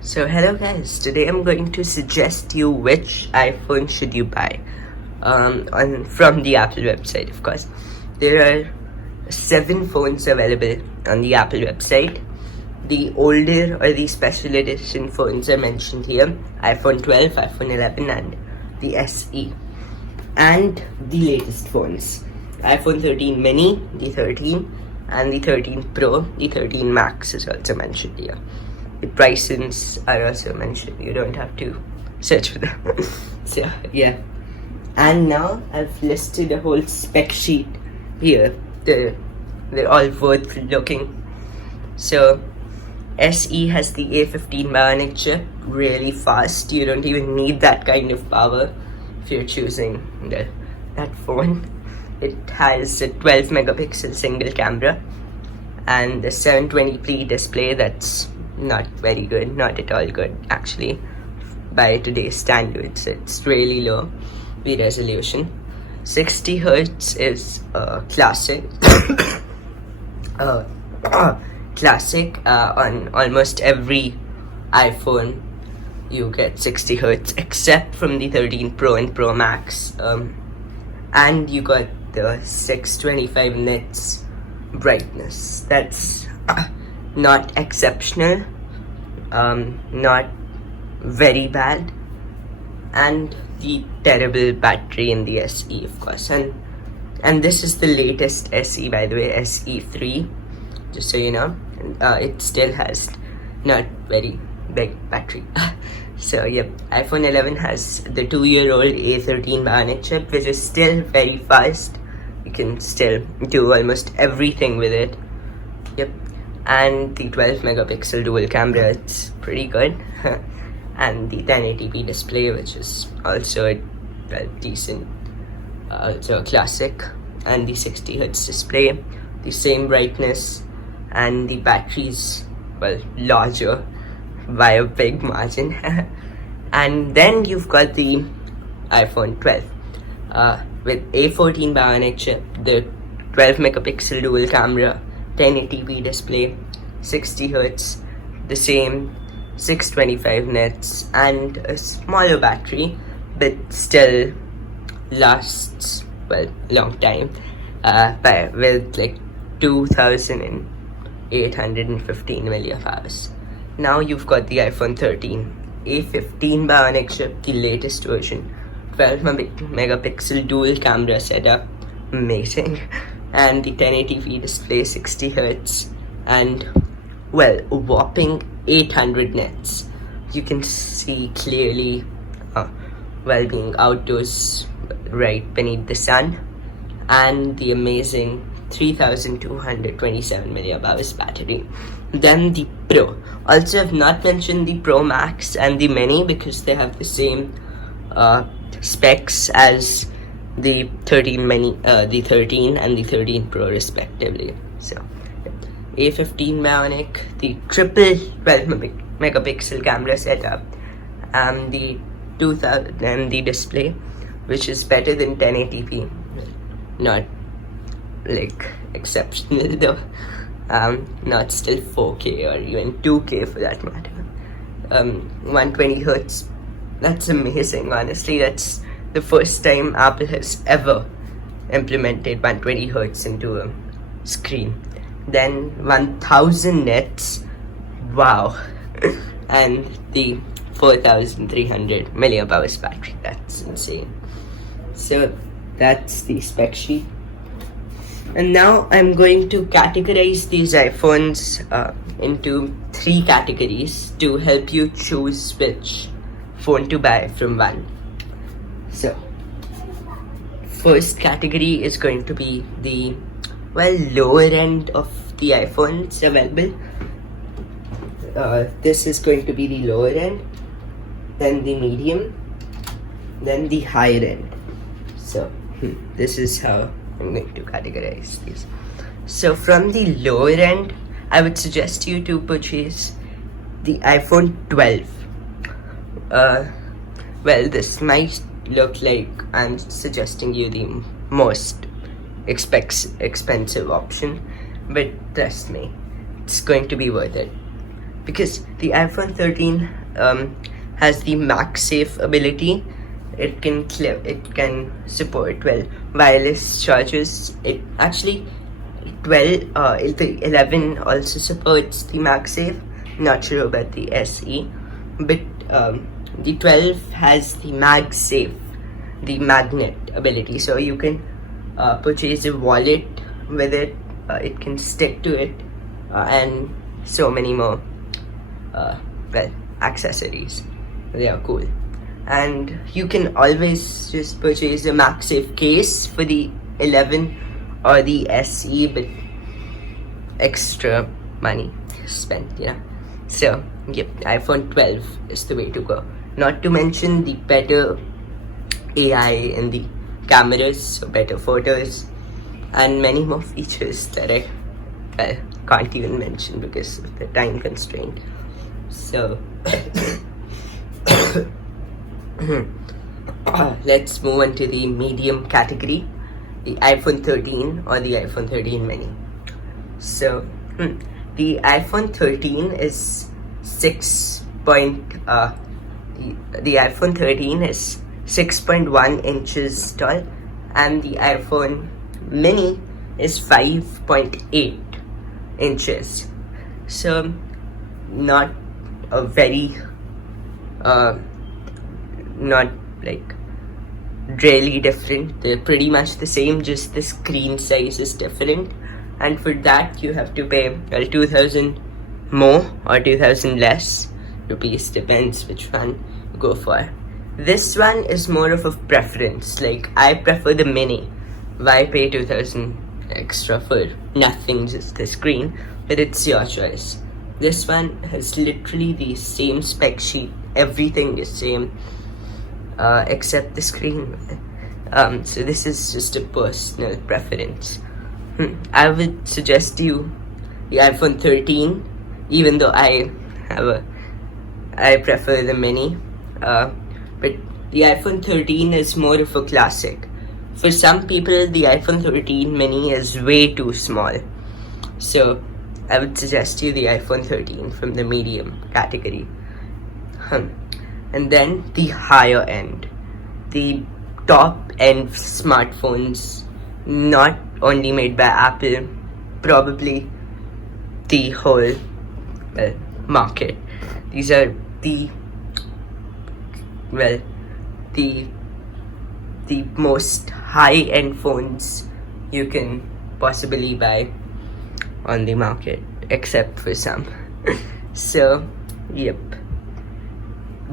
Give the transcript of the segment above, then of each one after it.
So hello guys, today I'm going to suggest you which iPhone should you buy from the Apple website, of course. There are 7 phones available on the Apple website. The older or the special edition phones are mentioned here: iPhone 12, iPhone 11 and the SE. And the latest phones: iPhone 13 mini, the 13 and the 13 Pro. The 13 Max is also mentioned here. The prices are also mentioned. You don't have to search for them. So yeah. And now I've listed a whole spec sheet here. They're all worth looking. So SE has the A15 bionic chip, really fast. You don't even need that kind of power if you're choosing that phone. It has a 12 megapixel single camera and a 720p display that's not very good, not at all good actually by today's standards. It's really low, the resolution. 60 hertz is classic. Classic on almost every iPhone you get 60 hertz except from the 13 Pro and Pro Max, and you got the 625 nits brightness. That's not exceptional, not very bad, and the terrible battery in the SE, of course. And this is the latest SE, by the way, SE3, just so you know. It still has not very big battery. So yep, iPhone 11 has the 2-year-old A13 bionic chip, which is still very fast. You can still do almost everything with it. Yep. And the 12 megapixel dual camera, it's pretty good. And the 1080p display, which is also decent, also a classic. And the 60 hertz display, the same brightness, and the batteries, well, larger by a big margin. And then you've got the iPhone 12 with A14 bionic chip, the 12 megapixel dual camera, 1080p display, 60 hertz, the same 625 nits, and a smaller battery, but still lasts, well, long time, with like 2815 milliamp. Now you've got the iPhone 13, A15 bionic chip, the latest version, 12 megapixel dual camera setup, amazing, and the 1080p display, 60 hertz, and well, a whopping 800 nits. You can see clearly while being outdoors, right beneath the sun, and the amazing 3227 milliamp battery. Then the Pro. Also, I've not mentioned the Pro Max and the Mini because they have the same specs as the 13 Mini, the 13 and the 13 Pro respectively. So A15 bionic, the triple 12 megapixel camera setup, and the 2000 and the display, which is better than 1080p. Not like exceptional though. Not still 4K or even 2K for that matter. 120 hertz. That's amazing. Honestly, that's the first time Apple has ever implemented 120 hertz into a screen. Then 1000 nits. Wow. And the 4300 milliamp hours battery. That's insane. So that's the spec sheet. And now I'm going to categorize these iPhones into 3 categories to help you choose which phone to buy from one. So first category is going to be the, well, lower end of the iPhones available. This is going to be the lower end, then the medium, then the higher end. So this is how I'm going to categorize these. So from the lower end, I would suggest you to purchase the iPhone 12. Well, this might look like I'm suggesting you the most expensive option, but trust me, it's going to be worth it. because the iPhone 13 has the MagSafe ability. It can support wireless chargers. It actually the 11 also supports the MagSafe. Not sure about the SE, but the 12 has the MagSafe, the magnet ability. So you can purchase a wallet with it. It can stick to it, and so many more accessories. They are cool. And you can always just purchase a MagSafe case for the 11 or the SE, but extra money spent, So, yep, iPhone 12 is the way to go. Not to mention the better AI in the cameras, so better photos, and many more features that I can't even mention because of the time constraint. So, let's move on to the medium category, the iPhone 13 or the iPhone 13 mini. So, the iPhone 13 is the iPhone 13 is 6.1 inches tall, and the iPhone mini is 5.8 inches. So, not a very not like really different. They're pretty much the same, just the screen size is different, and for that you have to pay 2,000 more or 2,000 less rupees, depends which one you go for. This one is more of a preference. Like, I prefer the mini. Why pay 2,000 extra for nothing, just the screen? But it's your choice. This one has literally the same spec sheet. Everything is same, except the screen. So this is just a personal preference. I would suggest you the iPhone 13, even though I prefer the mini. But the iPhone 13 is more of a classic. For some people, the iPhone 13 mini is way too small. So I would suggest you the iPhone 13 from the medium category. And then the higher end, the top end smartphones, not only made by Apple, probably the whole market. These are the most high-end phones you can possibly buy on the market, except for some. So, yep.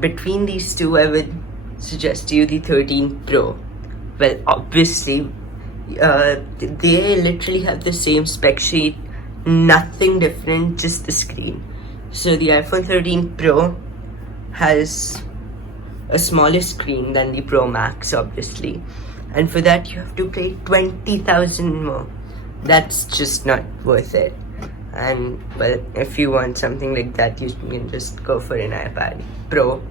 Between these two, I would suggest you the 13 Pro. Well, obviously, they literally have the same spec sheet, nothing different, just the screen. So the iPhone 13 Pro has a smaller screen than the Pro Max, obviously, and for that you have to pay 20,000 more. That's just not worth it. And well, if you want something like that, you can just go for an iPad Pro.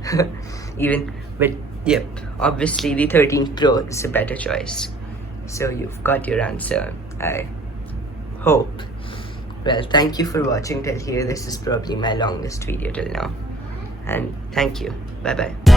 But yep, obviously the 13 Pro is a better choice. So you've got your answer, I hope. Well, thank you for watching till here. This is probably my longest video till now, and thank you. Bye bye.